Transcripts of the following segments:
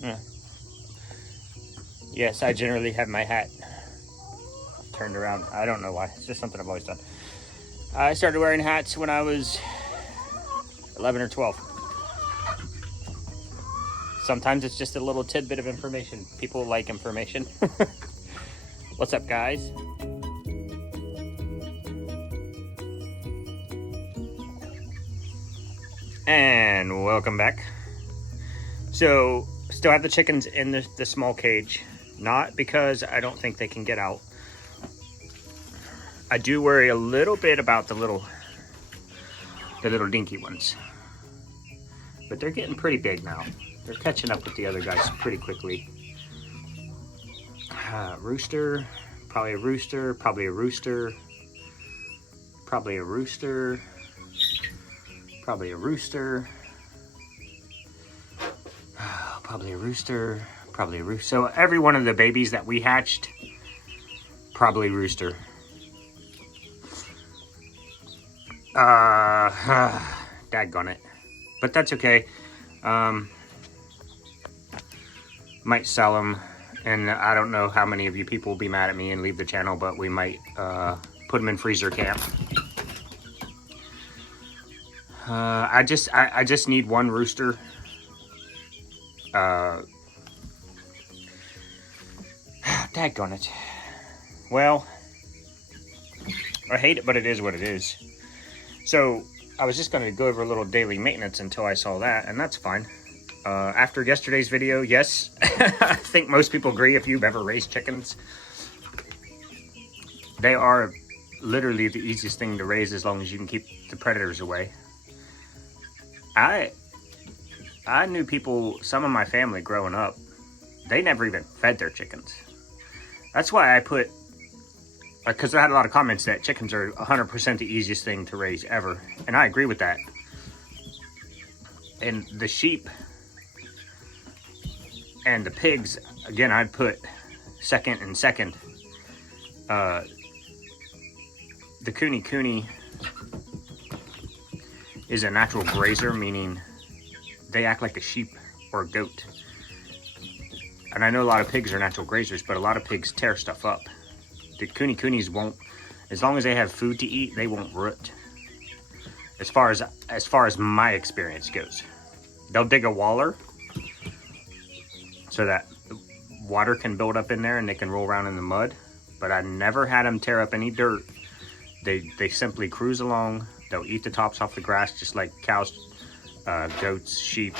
Yeah. Yes, I generally have my hat turned around. I don't know why. It's just something I've always done. I started wearing hats when I was 11 or 12. Sometimes it's just a little tidbit of information. People like information. What's up, guys? And welcome back. So, still have the chickens in the small cage. Not because I don't think they can get out. I do worry a little bit about the little dinky ones. But they're getting pretty big now. They're catching up with the other guys pretty quickly. Rooster, probably a rooster, probably a rooster, probably a rooster, probably a rooster, probably a rooster, probably a rooster. So every one of the babies that we hatched, probably rooster. Daggone it. But that's okay. Might sell them, and I don't know how many of you people will be mad at me and leave the channel, but we might put them in freezer camp. I just need one rooster. Daggone it. Well, I hate it, but it is what it is. So I was just going to go over a little daily maintenance until I saw that, and that's fine. After yesterday's video, yes, I think most people agree if you've ever raised chickens. They are literally the easiest thing to raise as long as you can keep the predators away. I knew people, some of my family growing up, they never even fed their chickens. That's why I put, because I had a lot of comments that chickens are 100% the easiest thing to raise ever. And I agree with that. And the sheep and the pigs, again, I'd put second and second. The cooney is a natural grazer, meaning they act like a sheep or a goat. And I know a lot of pigs are natural grazers, but a lot of pigs tear stuff up. The coonies won't, as long as they have food to eat, they won't root. As far as my experience goes. They'll dig a waller so that water can build up in there and they can roll around in the mud. But I never had them tear up any dirt. They simply cruise along. They'll eat the tops off the grass just like cows, goats, sheep.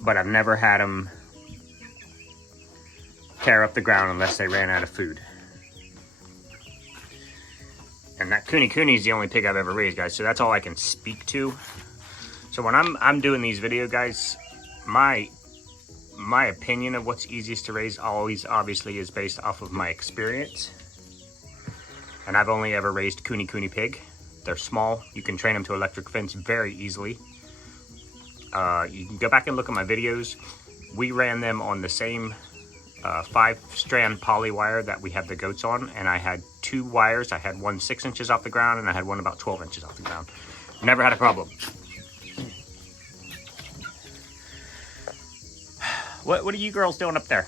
But I've never had them tear up the ground unless they ran out of food. And that cooney is the only pig I've ever raised, guys. So that's all I can speak to. So when I'm doing these videos, guys, my opinion of what's easiest to raise always obviously is based off of my experience. And I've only ever raised cooney pig. They're small. You can train them to electric fence very easily. You can go back and look at my videos. We ran them on the same 5-strand poly wire that we have the goats on, and I had 2 wires. I had one 6 inches off the ground, and I had one about 12 inches off the ground. Never had a problem. What are you girls doing up there?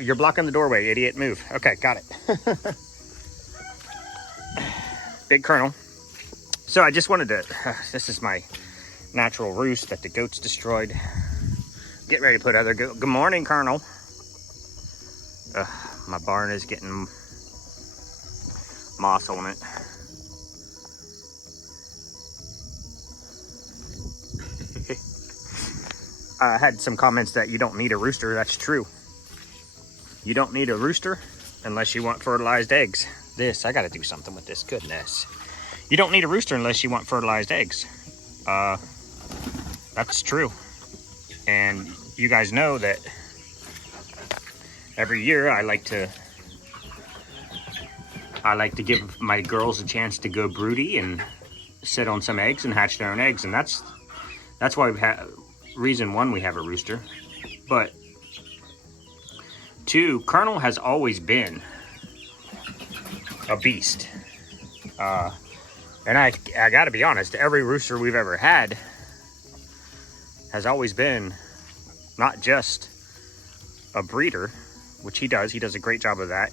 You're blocking the doorway, idiot. Move. Okay, got it. Big Colonel. So I just wanted to, this is my natural roost that the goats destroyed. Get ready to put other Good morning, Colonel. My barn is getting moss on it. I had some comments that you don't need a rooster. That's true. You don't need a rooster unless you want fertilized eggs. I got to do something with this. Goodness. You don't need a rooster unless you want fertilized eggs. That's true. And you guys know that every year I like to give my girls a chance to go broody and sit on some eggs and hatch their own eggs. And that's why reason one, we have a rooster. But 2, Colonel has always been a beast. And I gotta be honest, every rooster we've ever had has always been not just a breeder, which he does a great job of that,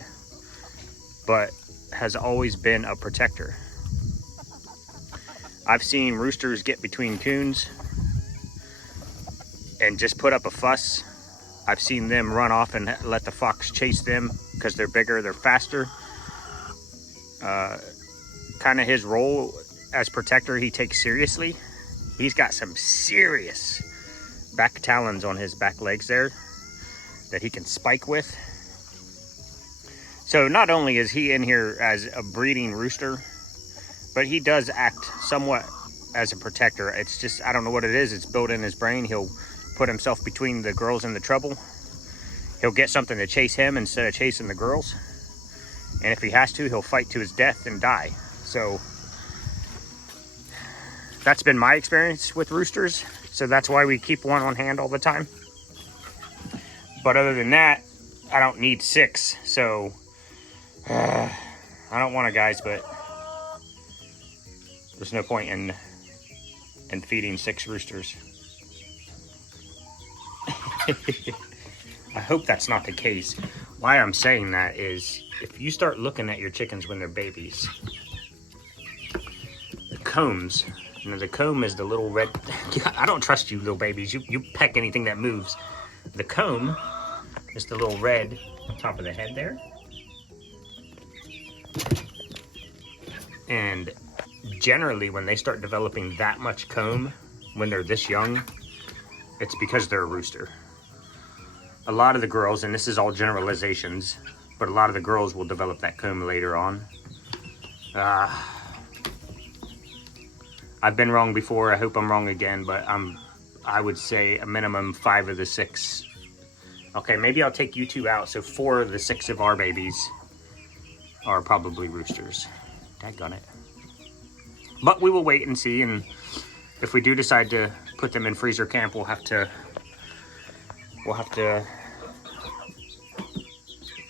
but has always been a protector. I've seen roosters get between coons and just put up a fuss. I've seen them run off and let the fox chase them because they're bigger, they're faster. Kind of his role as protector he takes seriously. He's got some serious back talons on his back legs there that he can spike with. So not only is he in here as a breeding rooster, but he does act somewhat as a protector. It's just, I don't know what it is, it's built in his brain. He'll put himself between the girls and the trouble. He'll get something to chase him instead of chasing the girls. And if he has to, he'll fight to his death and die. So that's been my experience with roosters. So that's why we keep one on hand all the time. But other than that, I don't need 6. So I don't want to, guys, but there's no point in feeding 6 roosters. I hope that's not the case. Why I'm saying that is, if you start looking at your chickens when they're babies, the combs, you know, the comb is the little red, I don't trust you little babies, you peck anything that moves. The comb is the little red on top of the head there. And generally when they start developing that much comb, when they're this young, it's because they're a rooster. A lot of the girls, and this is all generalizations, but a lot of the girls will develop that comb later on. I've been wrong before, I hope I'm wrong again, but I would say a minimum 5 of the 6. Okay, maybe I'll take you 2 out, so 4 of the 6 of our babies are probably roosters. Daggone it. But we will wait and see, and if we do decide to put them in freezer camp, we'll have to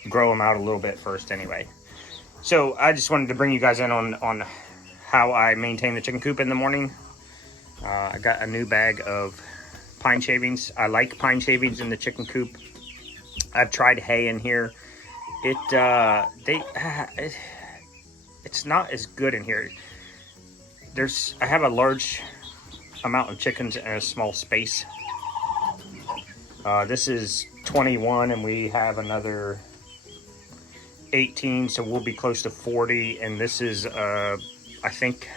grow them out a little bit first anyway. So I just wanted to bring you guys in on how I maintain the chicken coop in the morning. I got a new bag of pine shavings. I like pine shavings in the chicken coop. I've tried hay in here. It's not as good in here. I have a large amount of chickens in a small space. This is 21 and we have another 18, so we'll be close to 40, and this is I think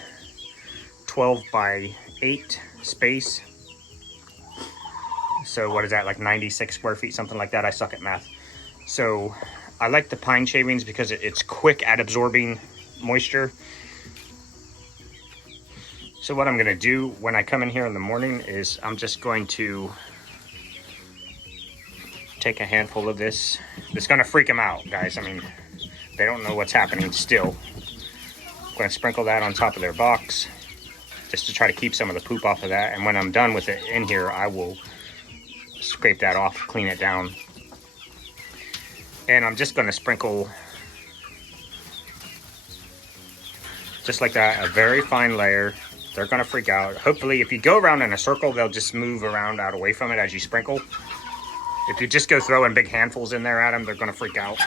12 by 8 space. So what is that, like 96 square feet, something like that? I suck at math. So I like the pine shavings because it's quick at absorbing moisture. So what I'm gonna do when I come in here in the morning is I'm just going to take a handful of this. It's gonna freak them out, guys. I mean, they don't know what's happening still. I'm gonna sprinkle that on top of their box just to try to keep some of the poop off of that. And when I'm done with it in here, I will scrape that off, clean it down. And I'm just gonna sprinkle, just like that, a very fine layer. They're gonna freak out. Hopefully, if you go around in a circle, they'll just move around out away from it as you sprinkle. If you just go throwing big handfuls in there at them, they're gonna freak out.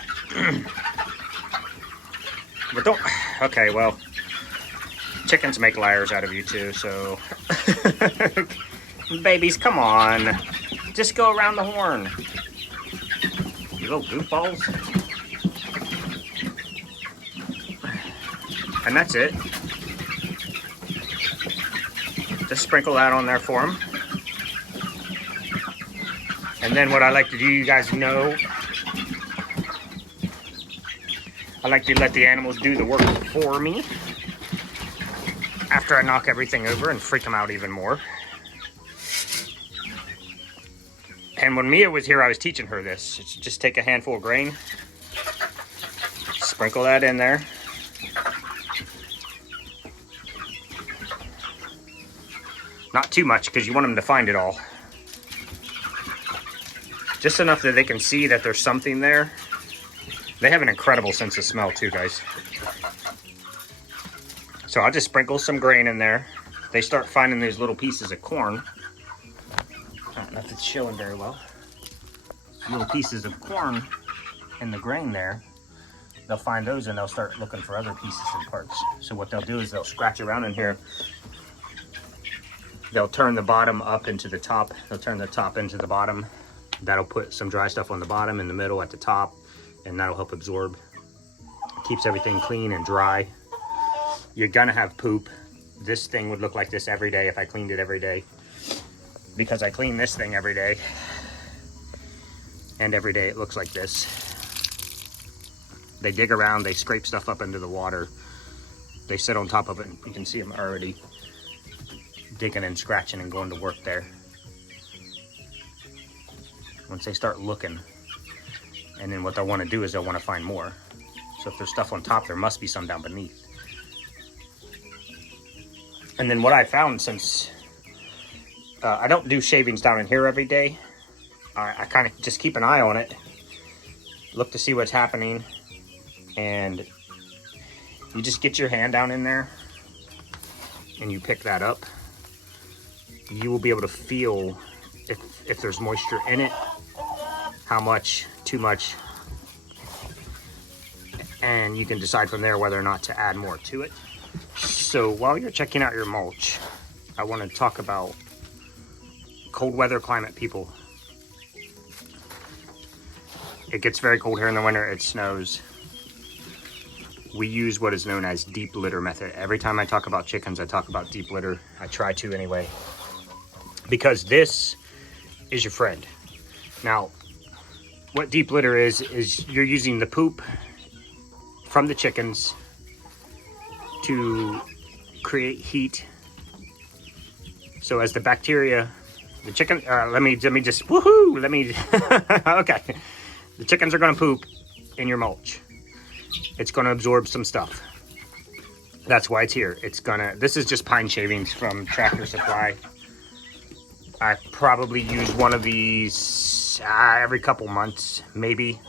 But don't, okay, well, chickens make liars out of you too, so. Babies, come on. Just go around the horn. You little goofballs. And that's it. Just sprinkle that on there for them. And then what I like to do, you guys know, I like to let the animals do the work for me after I knock everything over and freak them out even more. And when Mia was here, I was teaching her this. Just take a handful of grain, sprinkle that in there. Not too much, because you want them to find it all. Just enough that they can see that there's something there. They have an incredible sense of smell too, guys. So I'll just sprinkle some grain in there. They start finding these little pieces of corn. know if it's showing very well. Little pieces of corn in the grain there. They'll find those and they'll start looking for other pieces and parts. So what they'll do is they'll scratch around in here. They'll turn the bottom up into the top. They'll turn the top into the bottom. That'll put some dry stuff on the bottom, in the middle, at the top, and that'll help absorb. Keeps everything clean and dry. You're gonna have poop. This thing would look like this every day if I cleaned it every day. Because I clean this thing every day. And every day it looks like this. They dig around, they scrape stuff up into the water. They sit on top of it, and you can see them already digging and scratching and going to work there. Once they start looking, and then what they'll want to do is they'll want to find more. So if there's stuff on top, there must be some down beneath. And then what I found, since I don't do shavings down in here every day, I kind of just keep an eye on it, look to see what's happening, and you just get your hand down in there and you pick that up. You will be able to feel if there's moisture in it, how much, too much, and you can decide from there whether or not to add more to it. So while you're checking out your mulch, I want to talk about cold weather climate people. It gets very cold here in the winter, it snows. We use what is known as deep litter method. Every time I talk about chickens, I talk about deep litter. I try to anyway. Because this is your friend. Now, what deep litter is you're using the poop from the chickens to create heat. So as the bacteria, the chicken, let me just, woohoo, okay. The chickens are gonna poop in your mulch. It's gonna absorb some stuff. That's why it's here. This is just pine shavings from Tractor Supply. I probably use one of these every couple months, maybe.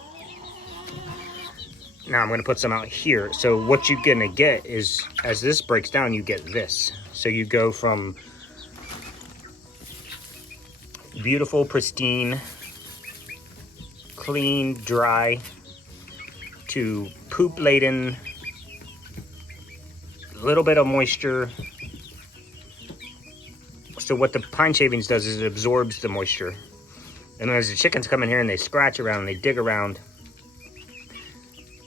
Now I'm gonna put some out here. So what you're gonna get is, as this breaks down, you get this. So you go from beautiful, pristine, clean, dry, to poop-laden, a little bit of moisture. So what the pine shavings does is it absorbs the moisture. And as the chickens come in here and they scratch around and they dig around,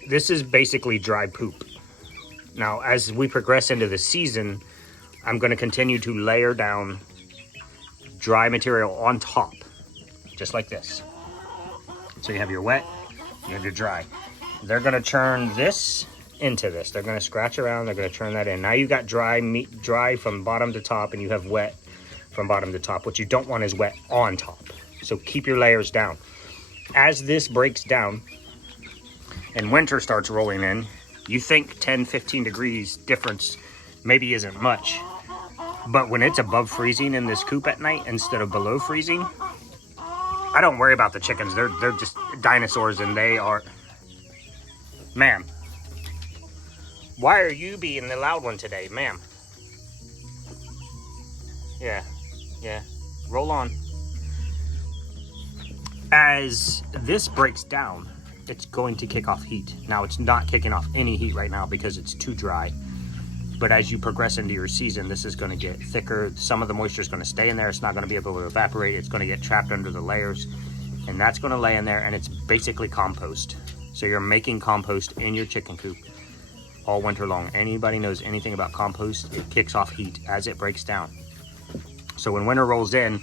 this is basically dry poop. Now, as we progress into the season, I'm going to continue to layer down dry material on top, just like this. So you have your wet, you have your dry. They're going to turn this into this. They're going to scratch around, they're going to turn that in. Now you got dry meat, dry from bottom to top, and you have wet from bottom to top. What you don't want is wet on top. So keep your layers down. As this breaks down and winter starts rolling in, you think 10, 15 degrees difference maybe isn't much. But when it's above freezing in this coop at night instead of below freezing, I don't worry about the chickens. They're just dinosaurs, and they are... Ma'am, why are you being the loud one today, ma'am? Yeah, roll on. As this breaks down, it's going to kick off heat. Now, it's not kicking off any heat right now because it's too dry. But as you progress into your season, this is going to get thicker. Some of the moisture is going to stay in there. It's not going to be able to evaporate. It's going to get trapped under the layers. And that's going to lay in there, and it's basically compost. So you're making compost in your chicken coop all winter long. Anybody knows anything about compost, it kicks off heat as it breaks down. So when winter rolls in,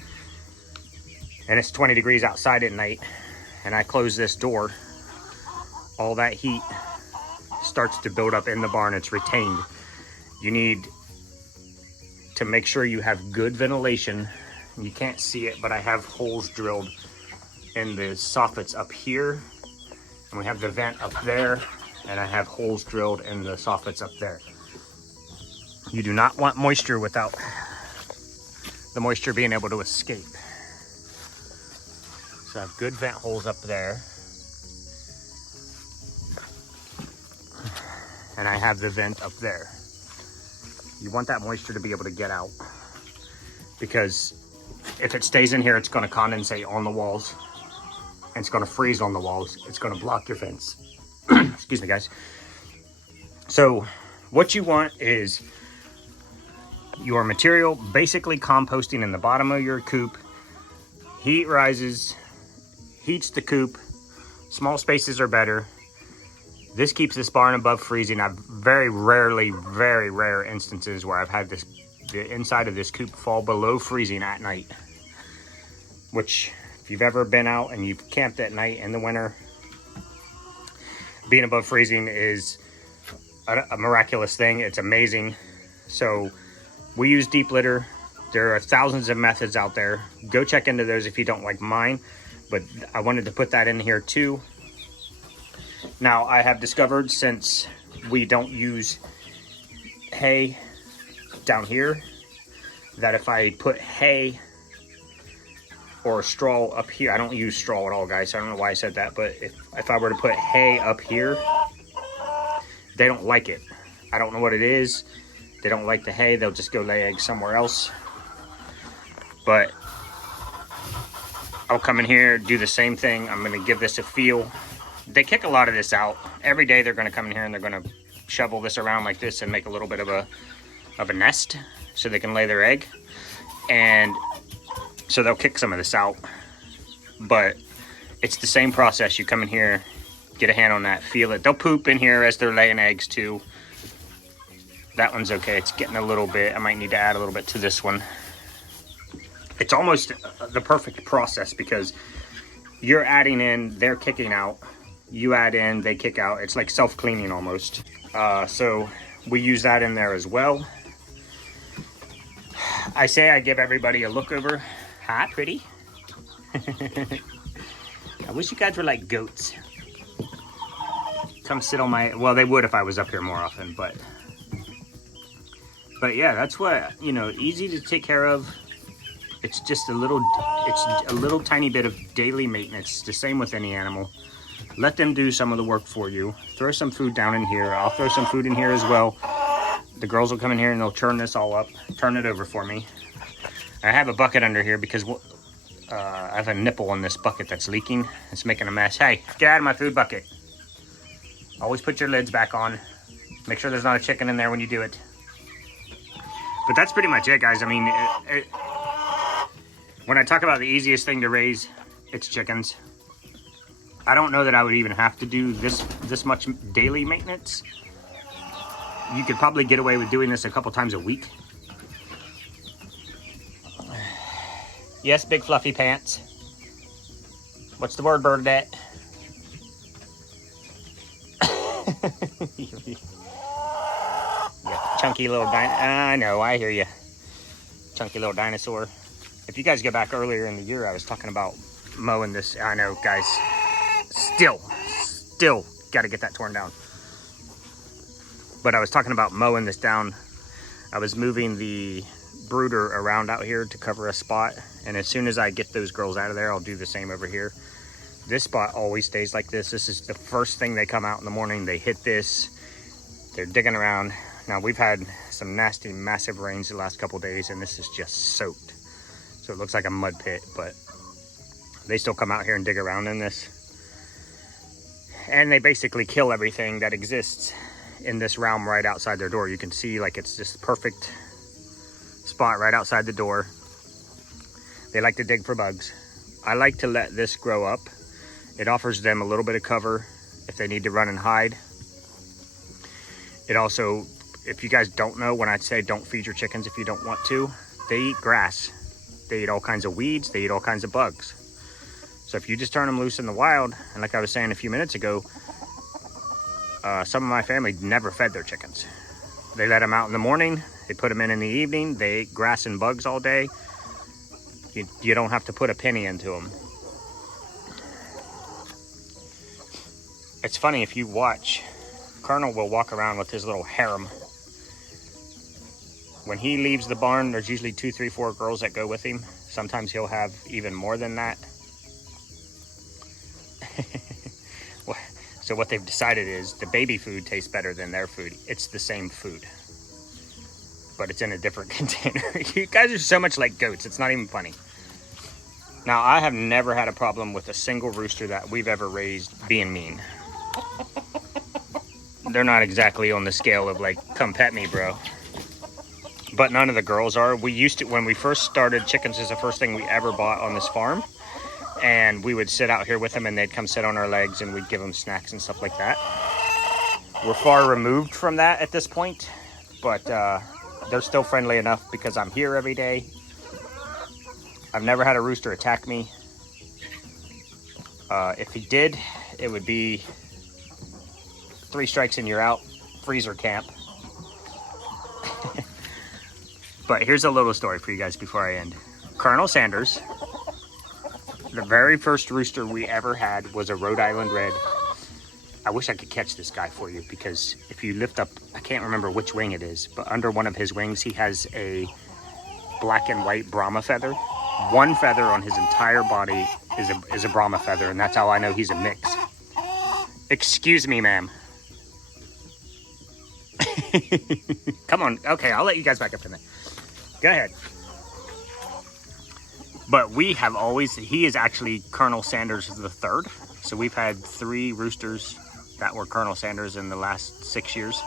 and it's 20 degrees outside at night, and I close this door, all that heat starts to build up in the barn. It's retained. You need to make sure you have good ventilation. You can't see it, but I have holes drilled in the soffits up here, and we have the vent up there, and I have holes drilled in the soffits up there. You do not want moisture without the moisture being able to escape. So I have good vent holes up there. And I have the vent up there. You want that moisture to be able to get out, because if it stays in here, it's going to condensate on the walls. And it's going to freeze on the walls. It's going to block your fence. Excuse me, guys. So what you want is your material basically composting in the bottom of your coop. Heat rises, heats the coop. Small spaces are better. This keeps this barn above freezing. I've very rare instances where I've had the inside of this coop fall below freezing at night. Which, if you've ever been out and you've camped at night in the winter, being above freezing is a miraculous thing. It's amazing. So we use deep litter. There are thousands of methods out there. Go check into those if you don't like mine. But I wanted to put that in here too. Now, I have discovered, since we don't use hay down here, that if I put hay or straw up here, I don't use straw at all, guys. I don't know why I said that, but if I were to put hay up here, they don't like it. I don't know what it is. They don't like the hay. They'll just go lay eggs somewhere else. But I'll come in here, do the same thing. I'm gonna give this a feel. They kick a lot of this out. Every day they're gonna come in here and they're gonna shovel this around like this and make a little bit of a nest so they can lay their egg. And so they'll kick some of this out. But it's the same process. You come in here, get a hand on that, feel it. They'll poop in here as they're laying eggs too. That one's okay. It's getting a little bit. I might need to add a little bit to this one. It's almost the perfect process because you're adding in, they're kicking out. You add in, they kick out. It's like self-cleaning almost. So we use that in there as well. I say I give everybody a look over. Hi, pretty. I wish you guys were like goats. Come sit on my, well, they would if I was up here more often, but yeah, that's what, you know, easy to take care of. It's just a little tiny bit of daily maintenance. The same with any animal. Let them do some of the work for you. Throw some food down in here. I'll throw some food in here as well. The girls will come in here and they'll churn this all up, turn it over for me. I have a bucket under here because I have a nipple on this bucket that's leaking. It's making a mess. Hey, get out of my food bucket. Always put your lids back on. Make sure there's not a chicken in there when you do it. But that's pretty much it, guys. I mean, when I talk about the easiest thing to raise, it's chickens. I don't know that I would even have to do this much daily maintenance. You could probably get away with doing this a couple times a week. Yes, big fluffy pants. What's the word, Bernadette? Yeah, chunky little I know, I hear you. Chunky little dinosaur. If you guys go back earlier in the year, I was talking about mowing this. I know, guys. Still got to get that torn down. But I was talking about mowing this down. I was moving the brooder around out here to cover a spot. And as soon as I get those girls out of there, I'll do the same over here. This spot always stays like this. This is the first thing they come out in the morning. They hit this. They're digging around. Now, we've had some nasty, massive rains the last couple days, and this is just soaked. So it looks like a mud pit, but they still come out here and dig around in this. And they basically kill everything that exists in this realm right outside their door. You can see like it's this perfect spot right outside the door. They like to dig for bugs. I like to let this grow up. It offers them a little bit of cover if they need to run and hide. It also, if you guys don't know, when I say don't feed your chickens if you don't want to, they eat grass. They eat all kinds of weeds. They eat all kinds of bugs. So if you just turn them loose in the wild, and like I was saying a few minutes ago, some of my family never fed their chickens. They let them out in the morning. They put them in the evening. They ate grass and bugs all day. You don't have to put a penny into them. It's funny, if you watch, Colonel will walk around with his little harem. When he leaves the barn, there's usually 2, 3, 4 girls that go with him. Sometimes he'll have even more than that. So what they've decided is the baby food tastes better than their food. It's the same food, but it's in a different container. You guys are so much like goats. It's not even funny. Now, I have never had a problem with a single rooster that we've ever raised being mean. They're not exactly on the scale of like, come pet me, bro. But none of the girls are. We used to, when we first started, chickens is the first thing we ever bought on this farm. And we would sit out here with them and they'd come sit on our legs and we'd give them snacks and stuff like that. We're far removed from that at this point, but they're still friendly enough because I'm here every day. I've never had a rooster attack me. If he did, it would be 3 strikes and you're out, freezer camp. But here's a little story for you guys before I end. Colonel Sanders, the very first rooster we ever had was a Rhode Island Red. I wish I could catch this guy for you, because if you lift up, I can't remember which wing it is, but under one of his wings, he has a black and white Brahma feather. One feather on his entire body is a Brahma feather, and that's how I know he's a mix. Excuse me, ma'am. Come on. Okay, I'll let you guys back up in there. Go ahead. But we have always, he is actually Colonel Sanders the third. So we've had 3 roosters that were Colonel Sanders in the last 6 years.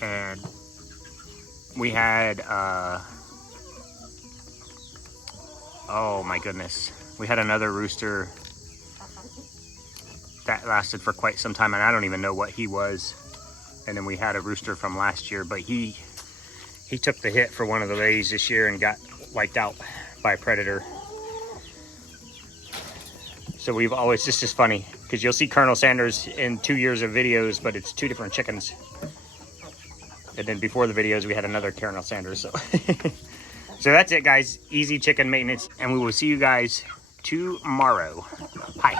And we had, oh my goodness. We had another rooster that lasted for quite some time, and I don't even know what he was. And then we had a rooster from last year, but he took the hit for one of the lays this year and got wiped out by a predator. So we've always, this is funny, because you'll see Colonel Sanders in 2 years of videos, but it's 2 different chickens. And then before the videos, we had another Colonel Sanders. So, so that's it, guys. Easy chicken maintenance, and we will see you guys tomorrow. Bye.